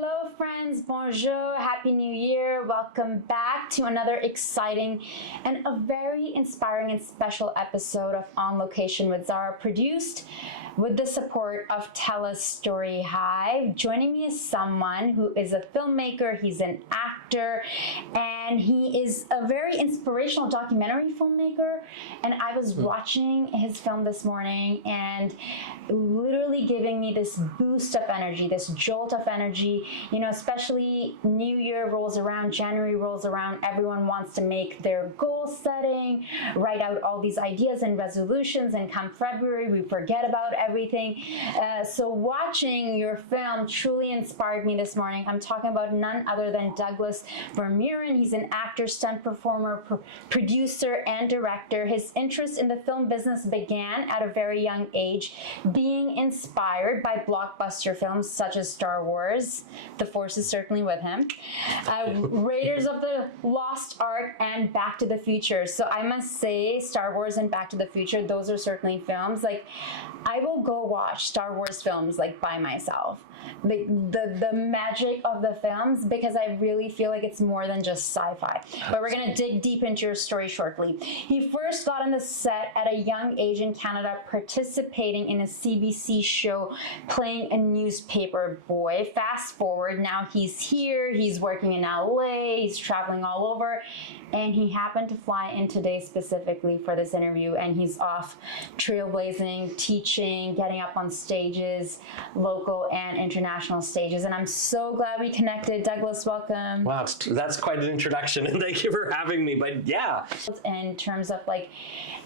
Hello friends, bonjour, happy new year. Welcome back to another exciting and a very inspiring and special episode of On Location with Zara, produced with the support of TELUS STORYHIVE. Joining me is someone who is a filmmaker, he's an actor, and he is a very inspirational documentary filmmaker. And I was watching his film this morning and literally giving me this boost of energy, this jolt of energy. You know, especially New Year rolls around, January rolls around, everyone wants to make their goal setting, write out all these ideas and resolutions, and come February, we forget about everything. So watching your film truly inspired me this morning. I'm talking about none other than Douglas Vermeeren. He's an actor, stunt performer, producer, and director. His interest in the film business began at a very young age, being inspired by blockbuster films such as Star Wars. The Force is certainly with him. Raiders of the Lost Ark and Back to the Future. So I must say, Star Wars and Back to the Future, those are certainly films. Like, I will go watch Star Wars films like by myself. The magic of the films, because I really feel like it's more than just sci-fi. But we're going to dig deep into your story shortly. He first got on the set at a young age in Canada, participating in a CBC show, playing a newspaper boy. Fast forward, now he's here, he's working in LA, he's traveling all over, and he happened to fly in today specifically for this interview, and he's off trailblazing, teaching, getting up on stages, local and international stages, and I'm so glad we connected. Douglas, welcome. Wow, that's quite an introduction, and thank you for having me. But yeah, in terms of like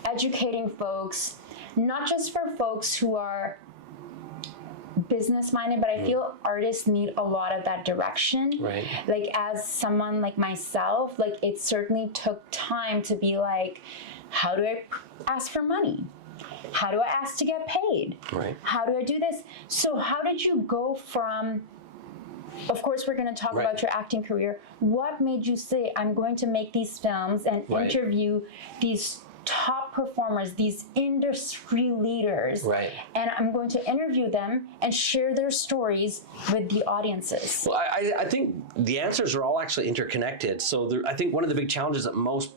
educating folks, not just for folks who are business minded, but I feel artists need a lot of that direction. Right. Like, as someone like myself, like, it certainly took time to be like, how do I ask for money? How do I ask to get paid? Right. How do I do this? So how did you go from, of course, we're going to talk about your acting career. What made you say, I'm going to make these films and interview these top performers, these industry leaders, and I'm going to interview them and share their stories with the audiences? Well, I think the answers are all actually interconnected. So I think one of the big challenges that most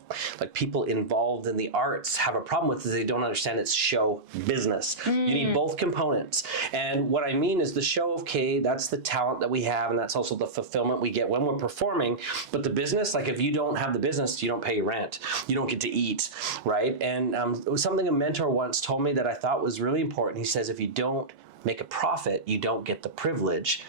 people involved in the arts have a problem with is they don't understand it's show business. You need both components. And what I mean is the show, okay, that's the talent that we have, and that's also the fulfillment we get when we're performing. But the business, like, if you don't have the business, you don't pay rent. You don't get to eat, right? And it was something a mentor once told me that I thought was really important. He says, if you don't make a profit, you don't get the privilege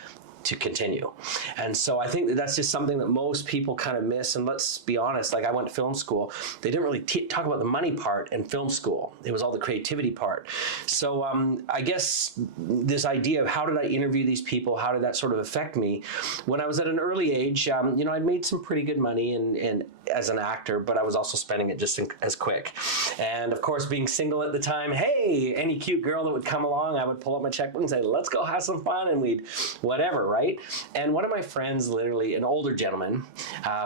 to continue. And so I think that that's just something that most people kind of miss. And let's be honest, like, I went to film school. They didn't really talk about the money part in film school. It was all the creativity part. So I guess this idea of how did I interview these people, how did that sort of affect me? When I was at an early age, you know, I'd made some pretty good money and as an actor, but I was also spending it just as quick. And of course, being single at the time, hey, any cute girl that would come along, I would pull up my checkbook and say, let's go have some fun, and we'd whatever, right? And one of my friends, literally an older gentleman,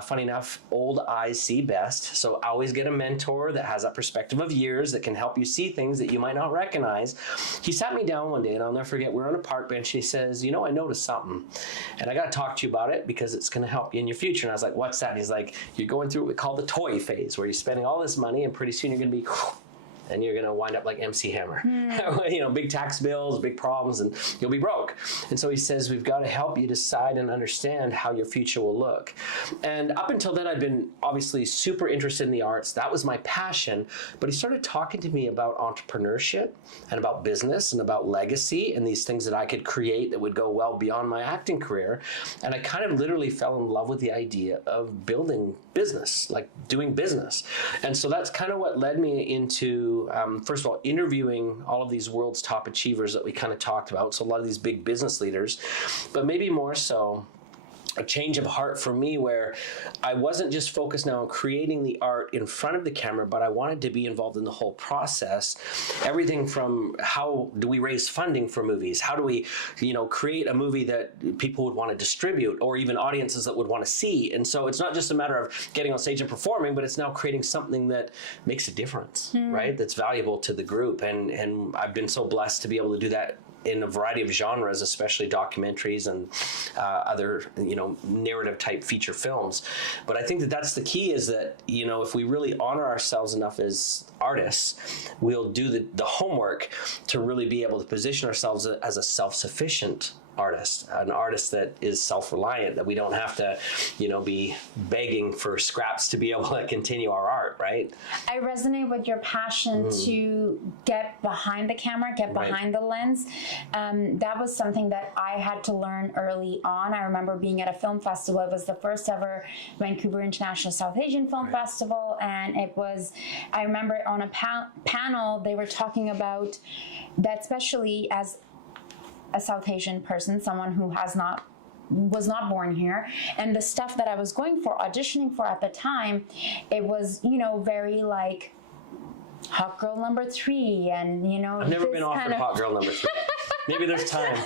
funny enough, old eyes see best. So I always get a mentor that has that perspective of years that can help you see things that you might not recognize. He sat me down one day, and I'll never forget, we're on a park bench, and he says, you know, I noticed something, and I got to talk to you about it because it's going to help you in your future. And I was like, what's that? And he's like, you're going through what we call the toy phase, where you're spending all this money, and pretty soon you're going to be and you're going to wind up like MC Hammer. You know, big tax bills, big problems, and you'll be broke. And so he says, we've got to help you decide and understand how your future will look. And up until then, I'd been obviously super interested in the arts. That was my passion. But he started talking to me about entrepreneurship and about business and about legacy and these things that I could create that would go well beyond my acting career. And I kind of literally fell in love with the idea of building business, like doing business. And so that's kind of what led me into first of all, interviewing all of these world's top achievers that we kind of talked about. So a lot of these big business leaders, but maybe more so a change of heart for me, where I wasn't just focused now on creating the art in front of the camera, but I wanted to be involved in the whole process. Everything from how do we raise funding for movies? How do we, you know, create a movie that people would want to distribute, or even audiences that would want to see? And so it's not just a matter of getting on stage and performing, but it's now creating something that makes a difference, right? That's valuable to the group. And I've been so blessed to be able to do that in a variety of genres, especially documentaries and other, narrative type feature films. But I think that that's the key, is that, if we really honor ourselves enough as artists, we'll do the homework to really be able to position ourselves as a self-sufficient artist, an artist that is self-reliant, that we don't have to, be begging for scraps to be able to continue our art, right? I resonate with your passion to get behind the camera, get behind the lens. That was something that I had to learn early on. I remember being at a film festival. It was the first ever Vancouver International South Asian Film Festival, and I remember on a panel, they were talking about that, especially as a South Asian person, someone who was not born here, and the stuff that I was auditioning for at the time, it was, very like hot girl number 3, and I've never been offered hot girl number 3. Maybe there's time.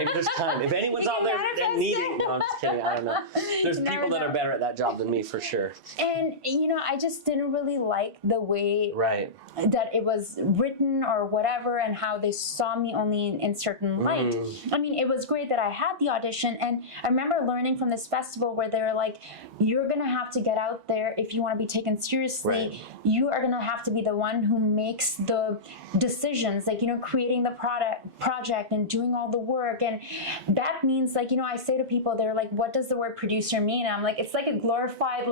If anyone's out there needing, no, I'm just kidding. I don't know. There's people that are better at that job than me, for sure. And I just didn't really like the way that it was written or whatever, and how they saw me only in certain light. I mean, it was great that I had the audition, and I remember learning from this festival where they were like, you're gonna have to get out there if you want to be taken seriously. You are gonna have to be the one who makes the decisions, creating the project and doing all the work. And that means, I say to people, they're like, what does the word producer mean? And I'm like, it's like a glorified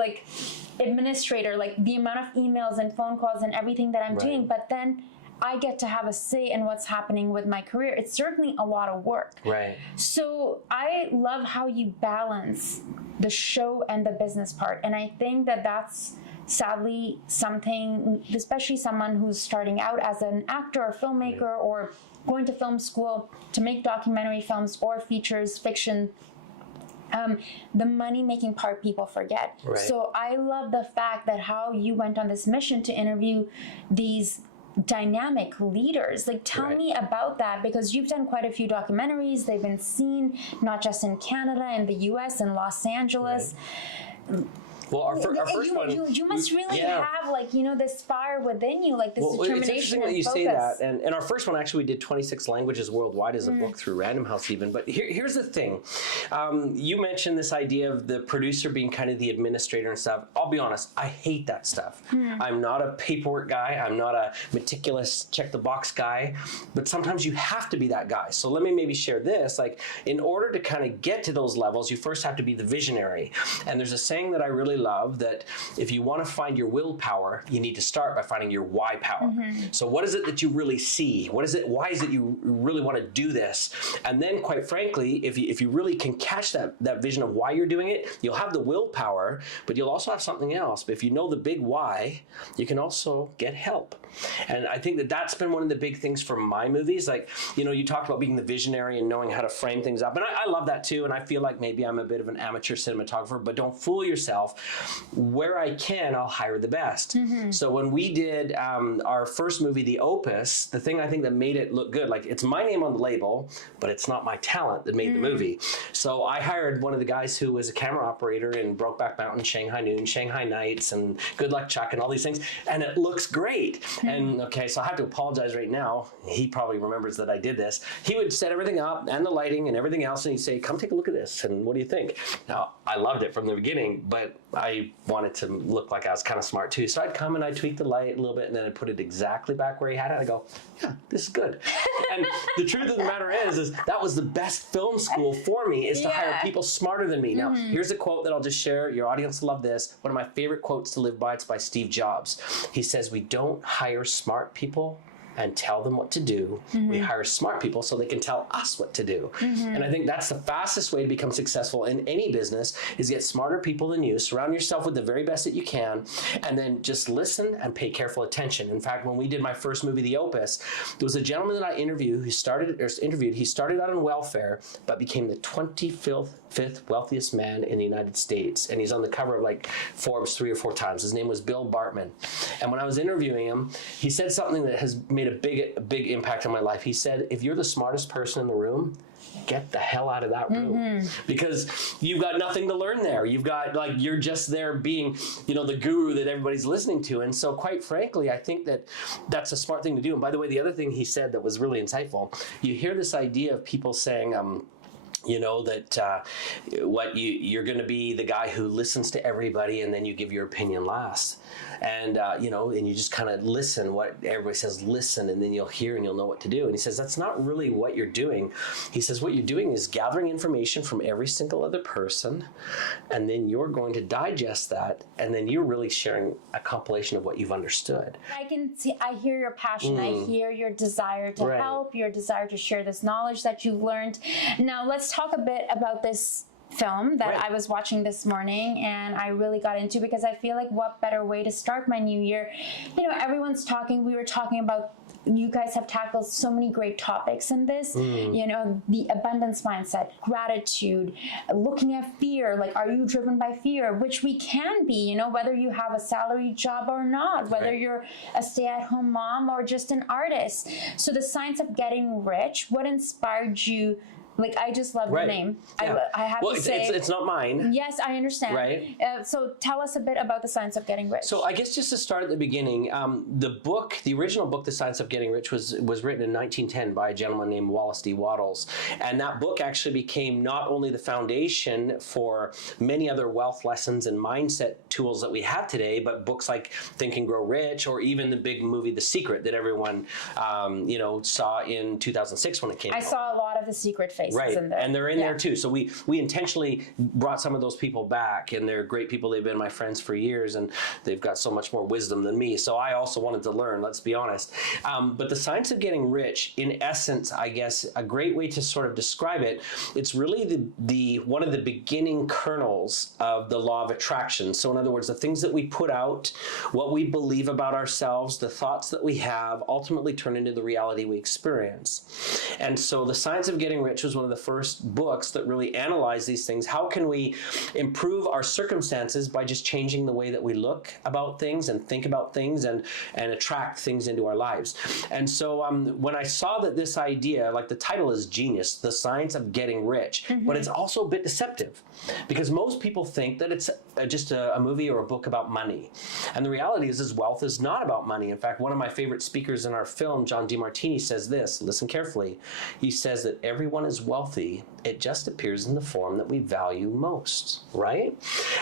administrator, the amount of emails and phone calls and everything that I'm doing, but then I get to have a say in what's happening with my career. It's certainly a lot of work. So I love how you balance the show and the business part. And I think that that's sadly something, especially someone who's starting out as an actor or filmmaker or going to film school to make documentary films or features, fiction, the money-making part people forget. So I love the fact that how you went on this mission to interview these dynamic leaders. Tell me about that, because you've done quite a few documentaries. They've been seen not just in Canada, in the US, in Los Angeles. Well, our first one... You must really have, this fire within you, this determination it's interesting that you say that. And our first one, actually, we did 26 languages worldwide as a book through Random House even. But here's the thing. You mentioned this idea of the producer being kind of the administrator and stuff. I'll be honest, I hate that stuff. I'm not a paperwork guy. I'm not a meticulous check-the-box guy. But sometimes you have to be that guy. So let me maybe share this. In order to kind of get to those levels, you first have to be the visionary. And there's a saying that I really love, that if you want to find your willpower, you need to start by finding your why power. So what is it that you really see? Why is it you really want to do this? And then, quite frankly, if you really can catch that vision of why you're doing it, you'll have the willpower, but you'll also have something else. But if you know the big why, you can also get help. And I think that that's been one of the big things for my movies. You talked about being the visionary and knowing how to frame things up. And I love that too. And I feel like maybe I'm a bit of an amateur cinematographer, but don't fool yourself. Where I can, I'll hire the best. So when we did our first movie, The Opus, the thing I think that made it look good, it's my name on the label, but it's not my talent that made the movie. So I hired one of the guys who was a camera operator in Brokeback Mountain, Shanghai Noon, Shanghai Nights, and Good Luck Chuck, and all these things. And it looks great. And okay, so I have to apologize right now. He probably remembers that I did this. He would set everything up and the lighting and everything else, and he'd say, come take a look at this, and what do you think? Now, I loved it from the beginning, but I wanted to look like I was kind of smart too. So I'd come and I'd tweak the light a little bit, and then I'd put it exactly back where he had it. I'd go, yeah, this is good. And the truth of the matter is that was the best film school for me, is to hire people smarter than me. Now, here's a quote that I'll just share. Your audience will love this. One of my favorite quotes to live by, it's by Steve Jobs. He says, we don't hire smart people and tell them what to do. We hire smart people so they can tell us what to do. And I think that's the fastest way to become successful in any business, is get smarter people than you, surround yourself with the very best that you can, and then just listen and pay careful attention. In fact, when we did my first movie, The Opus, there was a gentleman that I interviewed. He started out on welfare, but became the 25th wealthiest man in the United States. And he's on the cover of Forbes 3 or 4 times. His name was Bill Bartman. And when I was interviewing him, he said something that has made a big impact on my life. He said, if you're the smartest person in the room, get the hell out of that room because you've got nothing to learn there. You've got like, you're just there being, you know, the guru that everybody's listening to. And so quite frankly, I think that that's a smart thing to do. And by the way, the other thing he said that was really insightful, you hear this idea of people saying, you know, that you're going to be the guy who listens to everybody and then you give your opinion last. And, you know, and you just kind of listen what everybody says, listen, and then you'll hear and you'll know what to do. And he says, that's not really what you're doing. He says, what you're doing is gathering information from every single other person, and then you're going to digest that, and then you're really sharing a compilation of what you've understood. I can see, I hear your passion. I hear your desire to help, your desire to share this knowledge that you've learned. Now, let's talk a bit about this film that I was watching this morning and I really got into, because I feel like what better way to start my new year. You know, everyone's talking, we were talking about, you guys have tackled so many great topics in this, you know, the abundance mindset, gratitude, looking at fear, like, are you driven by fear? Which we can be, you know, whether you have a salary job or not, whether you're a stay-at-home mom or just an artist. So the science of getting rich, what inspired you? Like, I just love the name. Yeah. I have to say, it's not mine. Yes, I understand. Right. So tell us a bit about the science of getting rich. So I guess just to start at the beginning, the original book, The Science of Getting Rich, was written in 1910 by a gentleman named Wallace D. Wattles. And that book actually became not only the foundation for many other wealth lessons and mindset tools that we have today, but books like Think and Grow Rich, or even the big movie The Secret that everyone you know, saw in 2006 when it came out. I saw a lot of The Secret faces in there. And they're in there too. So we intentionally brought some of those people back, and they're great people. They've been my friends for years, and they've got so much more wisdom than me. So I also wanted to learn, let's be honest. But The Science of Getting Rich, in essence, I guess a great way to sort of describe it, it's really the one of the beginning kernels of the law of attraction. So in other words, the things that we put out, what we believe about ourselves, the thoughts that we have, ultimately turn into the reality we experience. And so The Science of Getting Rich was one of the first books that really analyzed these things. How can we improve our circumstances by just changing the way that we look about things and think about things and attract things into our lives? And so when I saw that this idea, like the title is genius, The Science of Getting Rich, but it's also a bit deceptive, because most people think that it's just a movie or a book about money. And the reality is wealth is not about money. In fact, one of my favorite speakers in our film, John DeMartini, says this, listen carefully. He says that everyone is wealthy, it just appears in the form that we value most, right?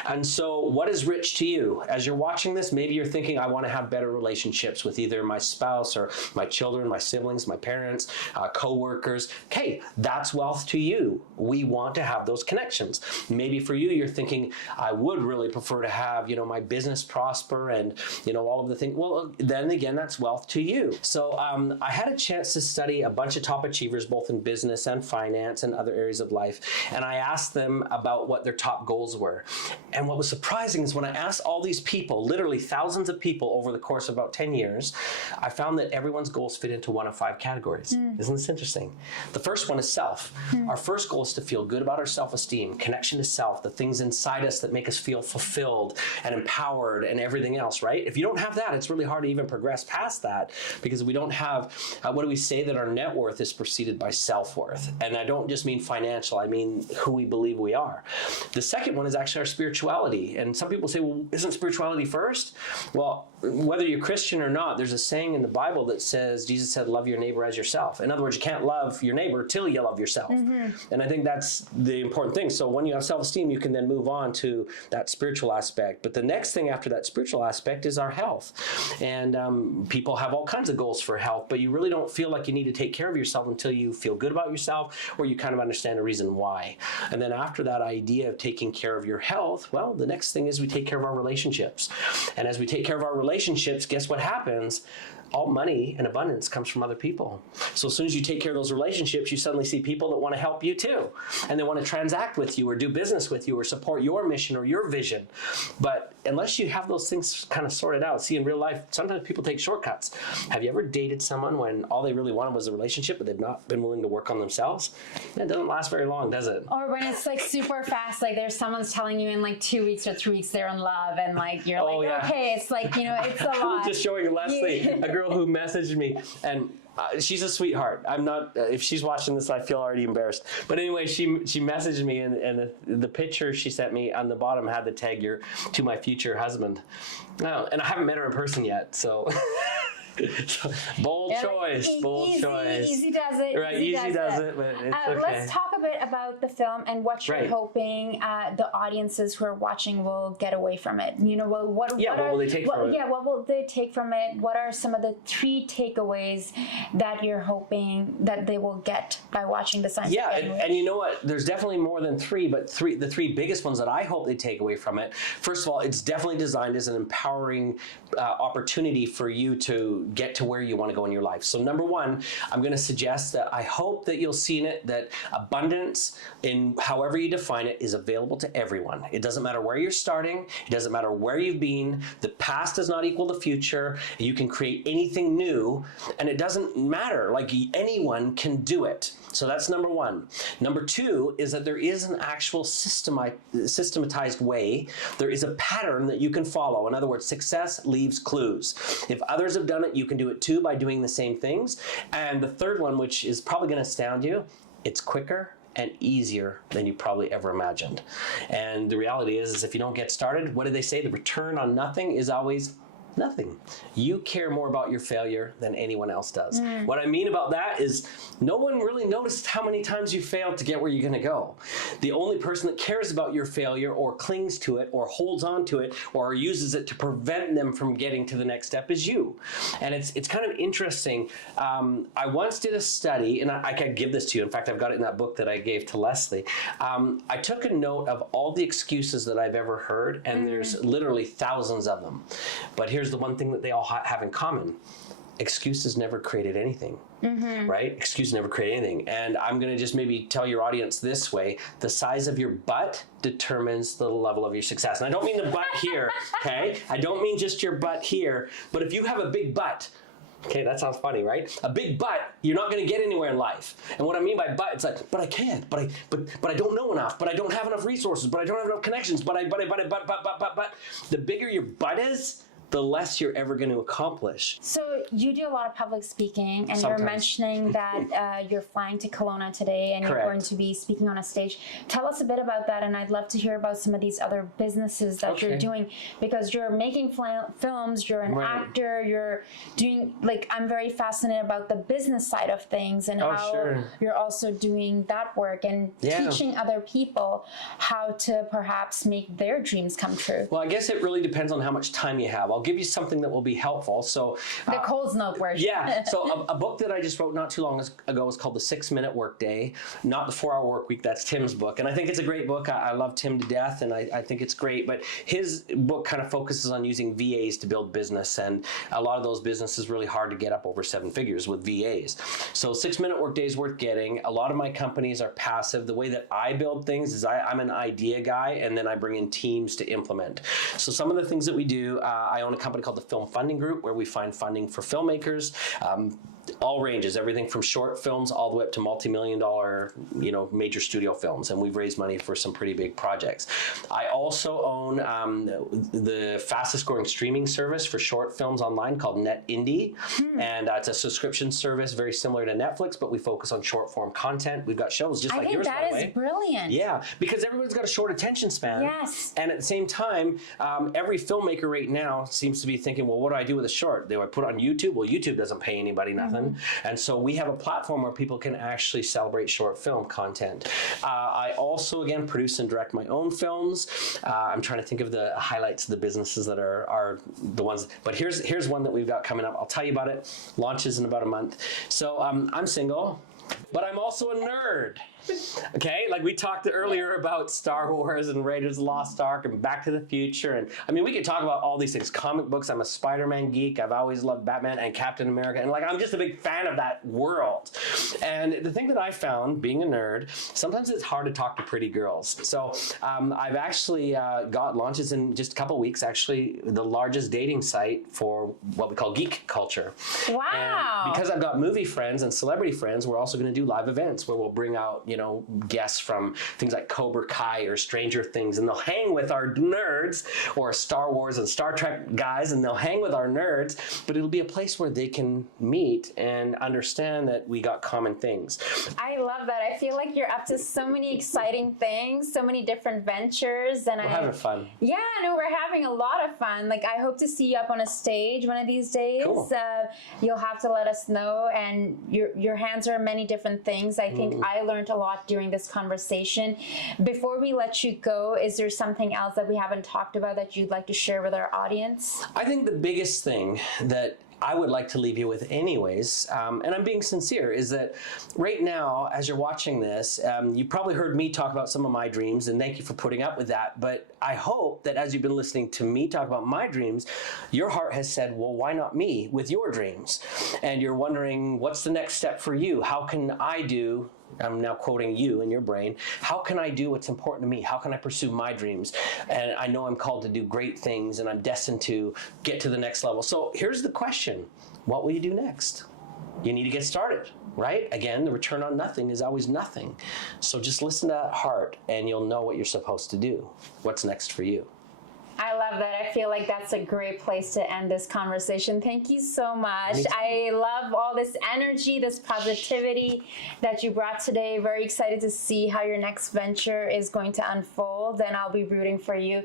And so what is rich to you? As you're watching this, maybe you're thinking, I want to have better relationships with either my spouse or my children, my siblings, my parents, co-workers. Okay, that's wealth to you. We want to have those connections. Maybe for you, you're thinking, I would really prefer to have, you know, my business prosper and, you know, all of the things. Well, then again, that's wealth to you. So I had a chance to study a bunch of top achievers, both in business and finance and other areas of life. And I asked them about what their top goals were. And what was surprising is when I asked all these people, literally thousands of people over the course of about 10 years, I found that everyone's goals fit into one of 5 categories. Isn't this interesting? The first one is self. Our first goal is to feel good about our self-esteem, connection to self, the things inside us that make us feel fulfilled and empowered and everything else, right? If you don't have that, it's really hard to even progress past that, because we don't have, what do we say, that our net worth is preceded by self-worth. And I don't just mean financial, I mean who we believe we are. The second one is actually our spirituality. And some people say, well, isn't spirituality first? Well, whether you're Christian or not, there's a saying in the Bible that says, Jesus said, love your neighbor as yourself. In other words, you can't love your neighbor till you love yourself. And I think that's the important thing. So when you have self-esteem, you can then move on to that spiritual aspect. But the next thing after that spiritual aspect is our health. And people have all kinds of goals for health, but you really don't feel like you need to take care of yourself until you feel good about yourself, or you kind of understand a reason why. And then after that idea of taking care of your health, well, the next thing is we take care of our relationships. And as we take care of our relationships, guess what happens? All money and abundance comes from other people. So as soon as you take care of those relationships, you suddenly see people that want to help you too. And they want to transact with you or do business with you or support your mission or your vision. But unless you have those things kind of sorted out, see, in real life, sometimes people take shortcuts. Have you ever dated someone when all they really wanted was a relationship, but they've not been willing to work on themselves? It doesn't last very long, does it? Or when it's like super fast, like there's someone's telling you in like 2 weeks or 3 weeks they're in love, and like you're okay, it's like, you know, it's a lot. Just showing Leslie, a girl who messaged me, and She's a sweetheart. I'm not. If she's watching this, I feel already embarrassed. But anyway, she messaged me, and the picture she sent me on the bottom had the tag "Your to my future husband." No, and I haven't met her in person yet, so. Bold choice. Easy does it. Right, easy does it, but it's okay. Let's talk a bit about the film and what you're hoping the audiences who are watching will get away from it. You know, what will they take from it? Yeah, what will they take from it? What are some of the 3 takeaways that you're hoping that they will get by watching the science fiction movie? And you know what? There's definitely more than 3, but the 3 biggest ones that I hope they take away from it. First of all, it's definitely designed as an empowering opportunity for you to get to where you want to go in your life. So number 1, I'm going to suggest that I hope that you'll see in it that abundance, in however you define it, is available to everyone. It doesn't matter where you're starting. It doesn't matter where you've been. The past does not equal the future. You can create anything new, and it doesn't matter. Like, anyone can do it. So that's number 1. Number 2 is that there is an actual systematized way. There is a pattern that you can follow. In other words, success leaves clues. If others have done it, you can do it too by doing the same things. And the third one, which is probably going to astound you, it's quicker and easier than you probably ever imagined. And the reality is if you don't get started, what do they say? The return on nothing is always nothing. You care more about your failure than anyone else does. What I mean about that is no one really noticed how many times you failed to get where you're going to go. The only person that cares about your failure or clings to it or holds on to it or uses it to prevent them from getting to the next step is you. And it's kind of interesting. I once did a study, and I could give this to you. In fact, I've got it in that book that I gave to Leslie. I took a note of all the excuses that I've ever heard, and there's literally thousands of them. But here's the one thing that they all have in common. Excuses never created anything, right? Excuses never create anything. And I'm going to just maybe tell your audience this way. The size of your butt determines the level of your success. And I don't mean the butt here, okay? I don't mean just your butt here. But if you have a big butt, okay, that sounds funny, right? A big butt, you're not going to get anywhere in life. And what I mean by butt, it's like, but I can't, but I don't know enough, but I don't have enough resources, but I don't have enough connections, but. The bigger your butt is, the less you're ever going to accomplish. So you do a lot of public speaking, and you're mentioning that you're flying to Kelowna today, and you're going to be speaking on a stage. Tell us a bit about that, and I'd love to hear about some of these other businesses that you're doing, because you're making films, you're an actor, you're doing, like, I'm very fascinated about the business side of things, and how you're also doing that work and teaching other people how to perhaps make their dreams come true. Well, I guess it really depends on how much time you have. I'll give you something that will be helpful. So the Coles Note version. Yeah. So a book that I just wrote not too long ago is called The 6-Minute Workday, not the 4-Hour Workweek. That's Tim's book, and I think it's a great book. I love Tim to death, and I think it's great. But his book kind of focuses on using VAs to build business, and a lot of those businesses really hard to get up over 7 figures with VAs. So 6-Minute Workday is worth getting. A lot of my companies are passive. The way that I build things is I'm an idea guy, and then I bring in teams to implement. So some of the things that we do, I own a company called the Film Funding Group, where we find funding for filmmakers. All ranges, everything from short films all the way up to multi-million-dollar, major studio films, and we've raised money for some pretty big projects. I also own the fastest-growing streaming service for short films online called NetIndie, and it's a subscription service very similar to Netflix, but we focus on short-form content. We've got shows just like yours, by the way. I think that is brilliant. Yeah, because everyone's got a short attention span. Yes. And at the same time, every filmmaker right now seems to be thinking, well, what do I do with a short? Do I put it on YouTube? Well, YouTube doesn't pay anybody nothing. And so we have a platform where people can actually celebrate short film content. I also, again, produce and direct my own films. I'm trying to think of the highlights of the businesses that are the ones. But here's one that we've got coming up. I'll tell you about it. Launches in about a month. So I'm single, but I'm also a nerd. Okay, like we talked earlier about Star Wars and Raiders of the Lost Ark and Back to the Future, and I mean we could talk about all these things. Comic books, I'm a Spider-Man geek. I've always loved Batman and Captain America, and I'm just a big fan of that world. And the thing that I found, being a nerd, sometimes it's hard to talk to pretty girls. So I've actually got launches in just a couple weeks. Actually, the largest dating site for what we call geek culture. Wow! And because I've got movie friends and celebrity friends, we're also going to do live events where we'll bring out guests from things like Cobra Kai or Stranger Things, and they'll hang with our nerds, or Star Wars and Star Trek guys, and they'll hang with our nerds, but it'll be a place where they can meet and understand that we got common things. I love that. I feel like you're up to so many exciting things, so many different ventures, and We're having fun. Yeah, no, we're having a lot of fun. Like, I hope to see you up on a stage one of these days. Cool. You'll have to let us know, and your hands are many different things. I think I learned a lot during this conversation. Before we let you go, is there something else that we haven't talked about that you'd like to share with our audience? I think the biggest thing that I would like to leave you with anyways, and I'm being sincere, is that right now, as you're watching this, you probably heard me talk about some of my dreams, and thank you for putting up with that. But I hope that as you've been listening to me talk about my dreams, your heart has said, well, why not me with your dreams? And you're wondering, what's the next step for you? How can I do, I'm now quoting you in your brain, how can I do what's important to me? How can I pursue my dreams? And I know I'm called to do great things, and I'm destined to get to the next level. So here's the question. What will you do next? You need to get started, right? Again, the return on nothing is always nothing. So just listen to that heart, and you'll know what you're supposed to do. What's next for you? I love that. I feel like that's a great place to end this conversation. Thank you so much. I love all this energy, this positivity that you brought today. Very excited to see how your next venture is going to unfold, and I'll be rooting for you.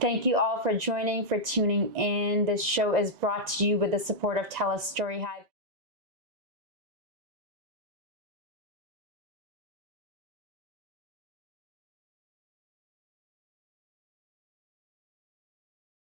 Thank you all for joining, for tuning in. This show is brought to you with the support of TELUS STORYHIVE.